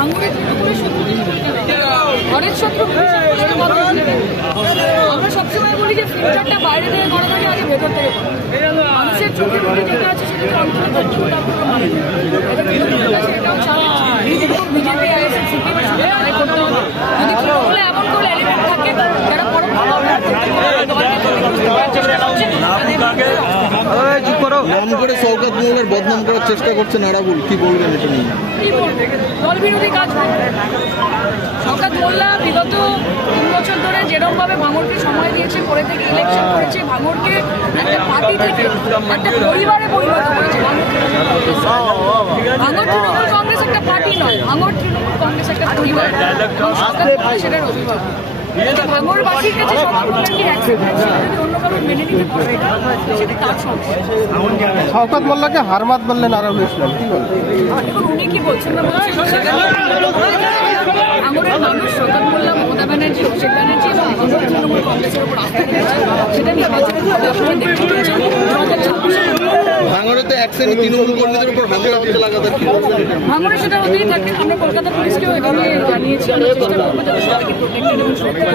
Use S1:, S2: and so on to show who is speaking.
S1: আঙুরে তৃণমূলের শত্রু ঘরের শত্রু? আমরা সবসময় বলি যে ফিল্টারটা বাইরে থেকে করা থাকে আগে ভেতর থেকে মানুষের চোখের যেটা আছে সেটা তো
S2: নাম করে সৌগত মোল্লার বদনাম করার চেষ্টা করছে নারাবুল কি বলবেন এটা নিয়ে?
S1: দল বিরোধী কাজ করবে মোল্লা বিগত তিন বছর ধরে যেরকমভাবে ভাঙড়কে সময় দিয়েছে করে থেকে ইলেকশন করেছে ভাঙড়কে একটা পার্টি থেকে একটা পরিবারে পরিণত করেছে ভাঙড় তৃণমূল কংগ্রেস। একটা পার্টি নয় ভাঙড় তৃণমূল কংগ্রেস একটা পরিবার। সেটার অভিভাবক। এটা ভাঙড়বাসীর কাছে শওকত
S3: মোল্লাকে হারমাত বললেন আরবুল ইসলাম কি বলবেন
S1: উনি কি বলছেন না মানুষ শোকত মোল্লা মমতা ব্যানার্জি অভিষেক ব্যানার্জি এবং তৃণমূল কংগ্রেসের উপর আস্থা সেটা নির্বাচনের
S2: এক শ্রেণি তৃণমূল কর্মীদের উপর হামলা হচ্ছে লাগাতার কি?
S1: ভাঙড়ে সেটা হতেই থাকে। আমরা কলকাতা পুলিশকেও এখানে জানিয়েছি। আমরা চেষ্টা করব যাতে সবাইকে প্রোটেক্টেড এবং সুরক্ষিত